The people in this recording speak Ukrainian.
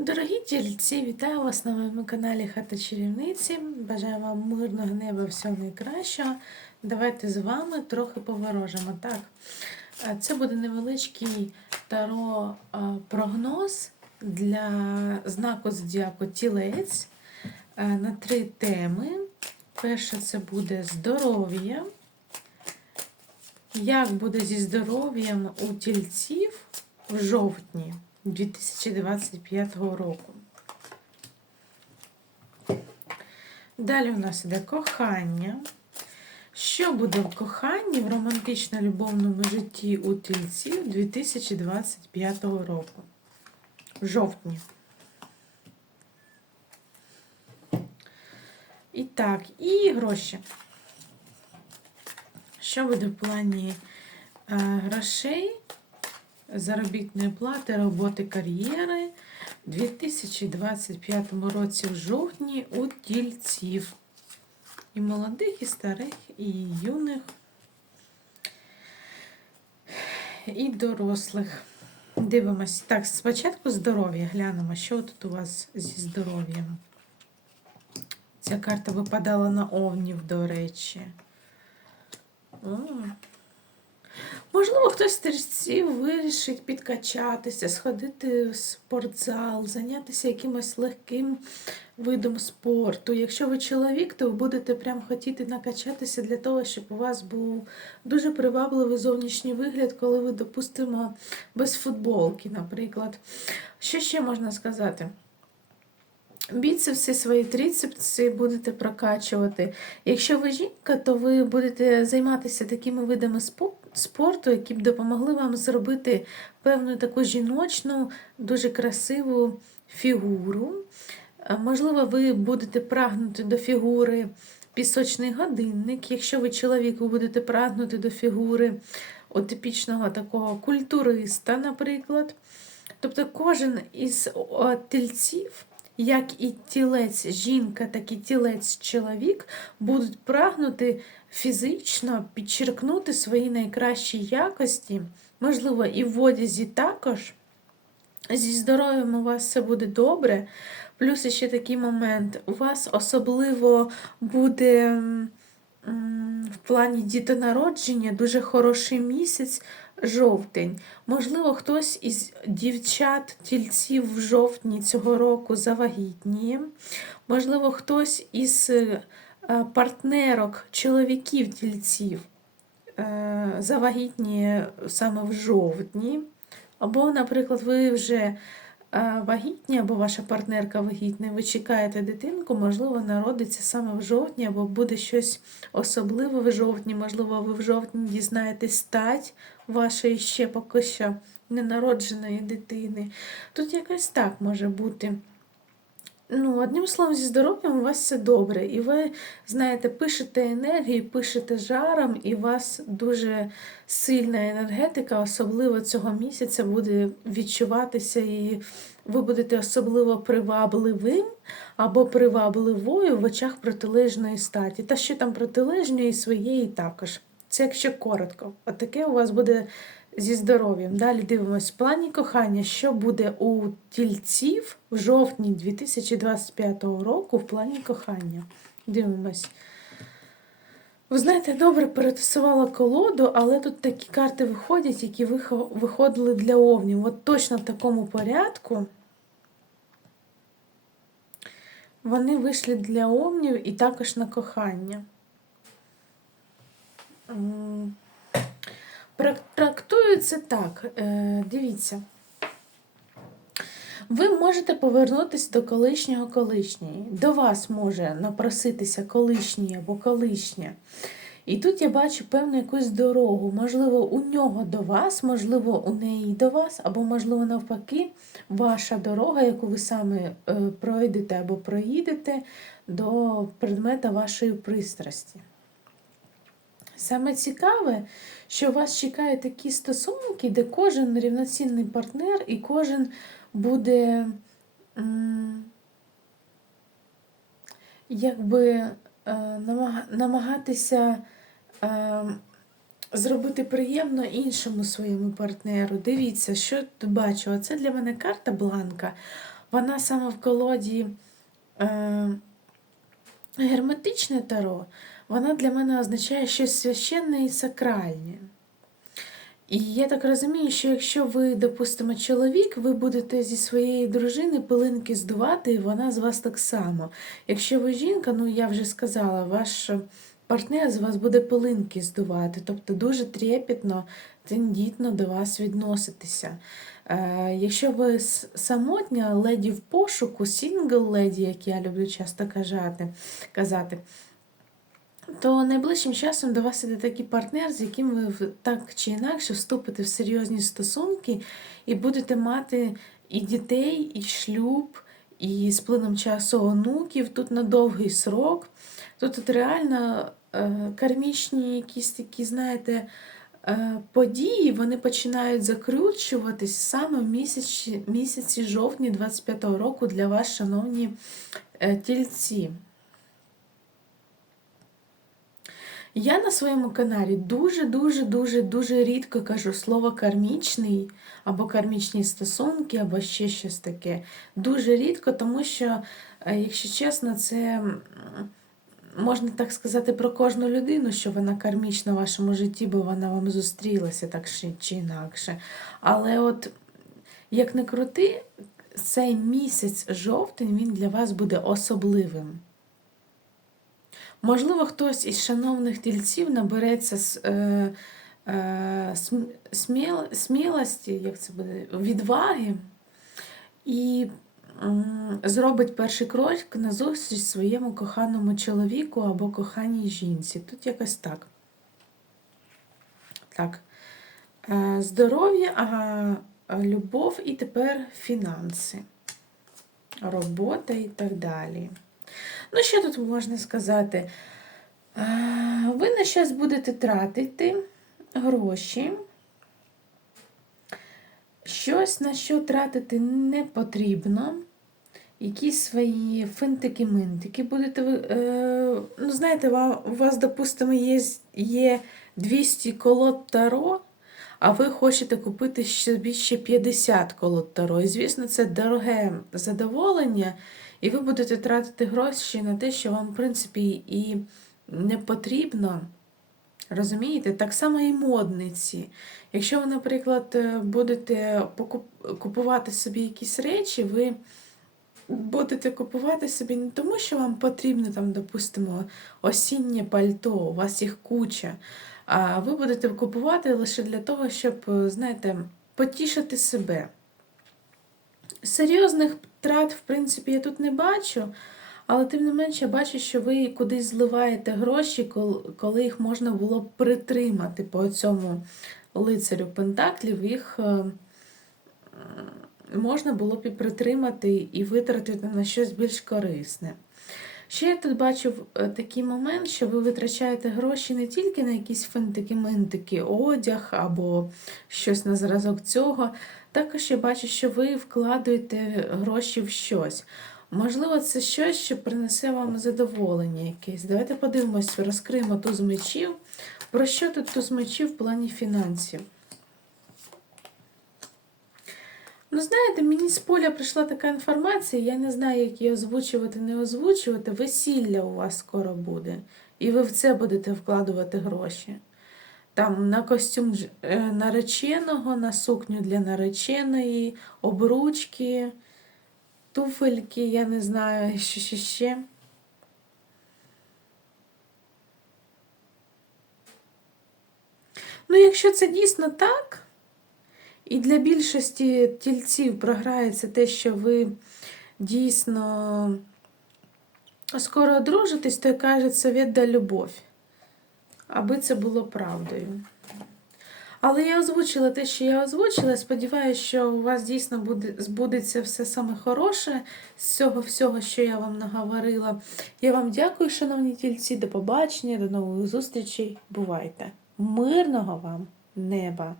Дорогі тільці, вітаю вас на моєму каналі Хата Чарівниці. Бажаю вам мирного неба, всього найкращого. Давайте з вами трохи поворожимо. Так, е, це буде невеличкий таро е, прогноз для знаку зодіаку Тілець е, на три теми. Перше це буде здоров'я. Як буде зі здоров'ям у тільців в жовтні 2025 року? Далі у нас іде кохання. Що буде в коханні в романтично-любовному житті у тільців 2025 року? В жовтні. І так, і гроші. Що буде в плані е, грошей, заробітної плати, роботи, кар'єри у 2025 році в жовтні у тільців? І молодих, і старих, і юних, і дорослих. Дивимось. Так, спочатку здоров'я. Глянемо, що тут у вас зі здоров'ям. Ця карта випадала на овнів, до речі. О. Можливо, хтось з терців вирішить підкачатися, сходити в спортзал, зайнятися якимось легким видом спорту. Якщо ви чоловік, то ви будете прям хотіти накачатися для того, щоб у вас був дуже привабливий зовнішній вигляд, коли ви, допустимо, без футболки, наприклад. Що ще можна сказати? Біцепси свої трицепси будете прокачувати. Якщо ви жінка, то ви будете займатися такими видами спорту, які б допомогли вам зробити певну таку жіночну, дуже красиву фігуру. Можливо, ви будете прагнути до фігури пісочний годинник. Якщо ви чоловік, ви будете прагнути до фігури от типічного такого культуриста, наприклад. Тобто кожен із тельців як і тілець жінка, так і тілець чоловік будуть прагнути фізично підчеркнути свої найкращі якості, можливо, і в одязі також. Зі здоров'ям у вас все буде добре. Плюс ще такий момент. У вас особливо буде в плані дітонародження дуже хороший місяць жовтень. Можливо, хтось із дівчат-тільців в жовтні цього року завагітніє. Можливо, хтось із е, партнерок чоловіків-тільців е, завагітніє саме в жовтні. Або, наприклад, ви вже вагітні, або ваша партнерка вагітна, ви чекаєте дитинку, можливо, народиться саме в жовтні, або буде щось особливе в жовтні, можливо, ви в жовтні дізнаєтесь стать вашої ще поки що ненародженої дитини. Тут якось так може бути. Ну, Одним словом, зі здоров'ям у вас все добре. І ви, знаєте, пишете енергію, пишете жаром, і у вас дуже сильна енергетика, особливо цього місяця, буде відчуватися, і ви будете особливо привабливим або привабливою в очах протилежної статі. Та що там протилежної своєї також. Це якщо коротко. Отаке у вас буде зі здоров'ям. Далі дивимось в плані кохання, що буде у тільців в жовтні 2025 року в плані кохання. Дивимось. Ви знаєте, добре перетасувала колоду, але тут такі карти виходять, які виходили для овнів. От точно в такому порядку. Вони вийшли для овнів і також на кохання. Трактую це так. Е, дивіться. Ви можете повернутися до колишнього колишньої. До вас може напроситися колишній або колишня. І тут я бачу певну якусь дорогу. Можливо, у нього до вас, можливо, у неї до вас, або, можливо, навпаки, ваша дорога, яку ви саме е, пройдете або проїдете до предмета вашої пристрасті. Саме цікаве, що вас чекають такі стосунки, де кожен рівноцінний партнер і кожен буде якби е, намагатися е, зробити приємно іншому своєму партнеру. Дивіться, що тут бачу. Це для мене карта бланка. вона саме в колоді е, герметичне таро, вона для мене означає щось священне і сакральне. І я так розумію, що якщо ви, допустимо, чоловік, ви будете зі своєї дружини пилинки здувати, і вона з вас так само. Якщо ви жінка, ну я вже сказала, ваш партнер з вас буде пилинки здувати, тобто дуже трепетно, тендітно до вас відноситися. Е, Якщо ви самотня леді в пошуку, сінгл леді, як я люблю часто казати, казати, то найближчим часом до вас іде такий партнер, з яким ви так чи інакше вступите в серйозні стосунки і будете мати і дітей, і шлюб, і з плином часу онуків. Тут на довгий срок. Тут от реально е, кармічні якісь такі, знаєте, е, події вони починають закручуватись саме в місяці, місяці жовтні 25-го року для вас, шановні е, тільці. Я на своєму каналі дуже-дуже дуже рідко кажу слово кармічний або кармічні стосунки, або ще щось таке. Дуже рідко, тому що, е, якщо чесно, це можна так сказати про кожну людину, що вона кармічна в вашому житті, бо вона вам зустрілася так чи інакше. Але от як не крути, цей місяць жовтень він для вас буде особливим. Можливо, хтось із шановних тільців набереться с- е, е, см- сміл, смілості, як це буде, відваги і зробить перший крок на зустріч своєму коханому чоловіку або коханій жінці. Тут якось так. Так. Е, Здоров'я, любов і тепер фінанси, робота і так далі. Ну, що тут можна сказати? Ви на щось будете тратити гроші. Щось, на що тратити не потрібно. Якісь свої финтики-минтики будете ви. Е, ну, знаєте, у вас, допустимо, є, є 200 колод таро, а ви хочете купити собі ще 50 колод таро. І, звісно, це дороге задоволення, і ви будете тратити гроші на те, що вам, в принципі, і не потрібно. Розумієте? Так само і модниці. Якщо ви, наприклад, е, будете купувати собі якісь речі, ви будете купувати собі не тому, що вам потрібно, там, допустимо, осіннє пальто, у вас їх куча. А ви будете купувати лише для того, щоб, е, знаєте, потішити себе. Серйозних втрат, в принципі, я тут не бачу, але тим не менше, я бачу, що ви кудись зливаєте гроші, коли їх можна було б притримати по цьому лицарю Пентаклів, їх е, можна було б і притримати і витратити на щось більш корисне. Ще я тут бачу е, такий момент, що ви витрачаєте гроші не тільки на якісь финтики-минтики, одяг або щось на зразок цього. Також я бачу, що ви вкладаєте гроші в щось. Можливо, це щось, що принесе вам задоволення якесь. Давайте подивимось, розкриємо туз мечів. Про що тут туз мечів в плані фінансів? Ну, знаєте, мені з поля прийшла така інформація, я не знаю, як її озвучувати, не озвучувати. Весілля у вас скоро буде. І ви в це будете вкладувати гроші. Там на костюм е, нареченого, на сукню для нареченої, обручки, туфельки, я не знаю, що ще ще. Ну, якщо це дійсно так, і для більшості тільців програється те, що ви дійсно скоро одружитесь, то й кажуть совет да любов. Аби це було правдою. Але я озвучила те, що я озвучила. Сподіваюся, що у вас дійсно буде, збудеться все саме хороше з цього всього, що я вам наговорила. Я вам дякую, шановні тільці. До побачення, до нових зустрічей. Бувайте! Мирного вам неба!